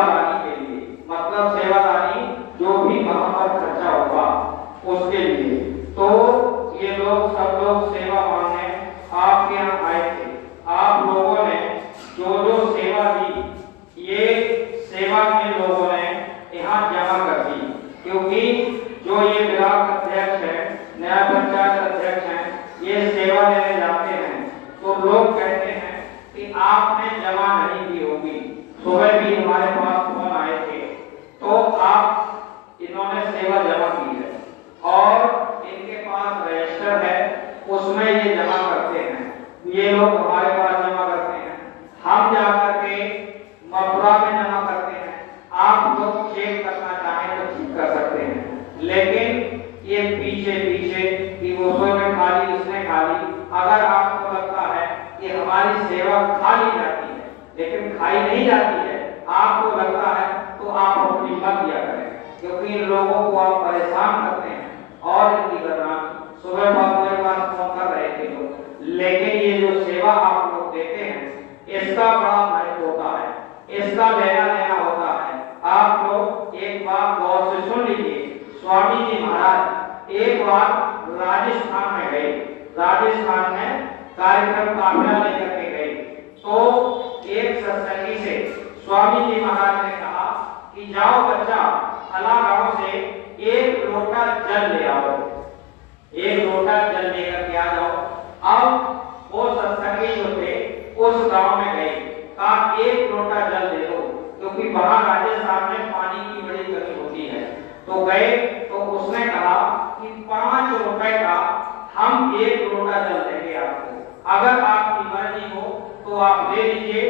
सेवादानी के लिए, मतलब सेवादानी जो भी वहां पर खर्चा होगा उसके लिए। तो ये लोग सब लोग सेवा मांगने आपके यहाँ आए थे। आप लोगों ने जो जो सेवा दी, ये सेवा के लोगों ने यहाँ जमा कर दी, क्योंकि जो ये ब्लॉक अध्यक्ष है, नया पंचायत अध्यक्ष है, ये सेवा लेने जाते हैं तो लोग कहते हैं कि आपने जमा नहीं की होगी। सुबह भी हमारे पास फोन आए थे, तो आप इन्होंने सेवा जमा की है और इनके पास रजिस्टर है, उसमें ये जमा करते हैं। ये लोग हमारे पास जमा करते हैं, हम जाकर के मथुरा में जमा करते हैं। आप लोग चेक करना चाहें तो चेक कर सकते हैं, लेकिन ये पीछे पीछे कि वो में खाली, उसमें खाली। अगर आपको लगता है कि हमारी सेवा खाली जाती है, लेकिन खाई नहीं जाती है, आपको लगता है तो आप अपनी मत दिया करें, क्योंकि इन लोगों को आप परेशान करते हैं और इनकी बदनामी। सुबह बहुत मेरे पास फोन कर रहे थे लोग, लेकिन ये जो सेवा आप लोग देते हैं इसका बड़ा महत्व होता है, इसका लेना देना होता है। आप लोग एक बात गौर से सुन लीजिए। स्वामी जी महाराज एक बार राजस्थान में गए, राजस्थान में कार्यक्रम काफिला लेकर के गए, तो एक सत्संगी से स्वामी जी महाराज ने कहा कि जाओ बच्चा, फला गांव से एक लोटा जल ले आओ, एक लोटा जल लेकर के आ जाओ। अब वो सत्संगी जो थे उस गांव में गए, कहा एक लोटा जल दे दो, क्योंकि वहां राजस्थान में पानी की बड़ी कमी होती है। तो गए तो उसने कहा कि 5 रुपए का हम एक लोटा जल देंगे आपको, अगर आपकी मर्जी हो तो आप ले लीजिए,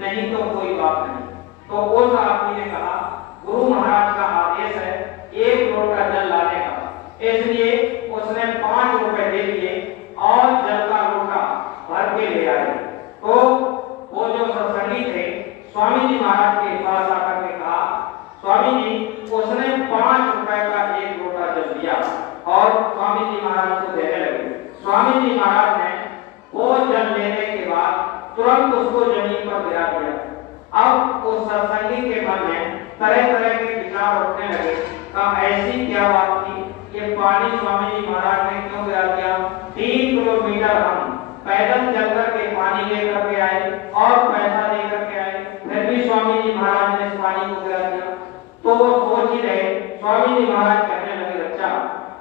नहीं तो कोई बात नहीं। तो उस आदमी ने कहा गुरु महाराज का आदेश है एक लोटा जल लाने का, इसलिए उसने 5 रुपए दे दिए और जल का लोटा भर के ले आए। तो वो जो सत्संगी थे स्वामी जी महाराज के पास आकर के कहा, स्वामी जी उसने 5 रुपए का एक लोटा जल दिया और स्वामी जी महाराज को देने लगे। स्वामी जी महाराज ने वो जल लेने के बाद तुरंत उसको जमीन पर गिरा दिया। अब उस सत्संगी के मन में तरह तरह के विचार उठने लगे, कहा ऐसी क्या बात थी, ये पानी स्वामी जी महाराज ने क्यों गिरा दिया? 3 किलोमीटर हम पैदल चल कर के पानी लेकर के आए और पैसा लेकर के आए, फिर भी स्वामी जी महाराज ने इस पानी को गिरा दिया। तो वो सोच ही रहे, स्वामी जी महाराज कहने लगे बच्चा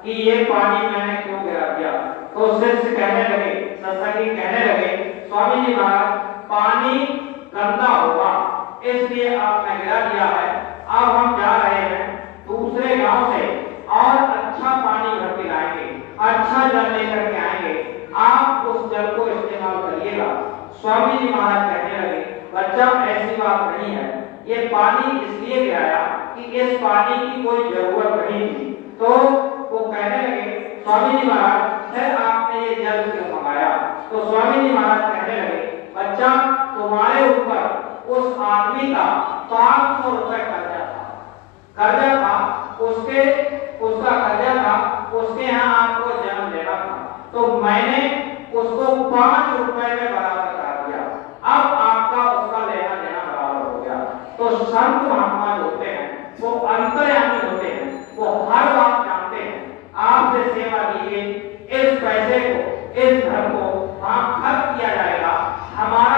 कि ये पानी मैंने क्यों गिरा दिया? तो शिष्य कहने लगे, सत्संगी कहने लगे, स्वामी जी महाराज पानी गंदा होगा इसलिए आपने गिरा दिया है, अब हम जा रहे हैं दूसरे गांव से और अच्छा पानी भर के लाएंगे, अच्छा जल लेकर के आएंगे, आप उस जल को इस्तेमाल करिएगा। स्वामी जी महाराज कहने लगे बच्चा ऐसी बात नहीं है, ये पानी इसलिए गिराया कि इस पानी की कोई जरूरत नहीं थी। तो वो कहने लगे स्वामी जी महाराज फिर आपने ये जल क्यों मंगाया? तो स्वामी जी महाराज कहने लगे बच्चा तुम्हारे ऊपर उस आदमी का 500 रुपए कर्जा था, उसका कर्जा था, उसके यहाँ आपको जन्म लेना था, तो मैंने उसको 5 रुपए में बराबर करा दिया, अब आपका उसका लेना देना बराबर हो गया। तो संत महात्मा जो होते हैं वो अंतर्यामी होते हैं, वो हर बात जानते हैं। आपसे सेवा लीजिए, इस पैसे को, इस धन को वहां खर्च किया जाएगा, हमारा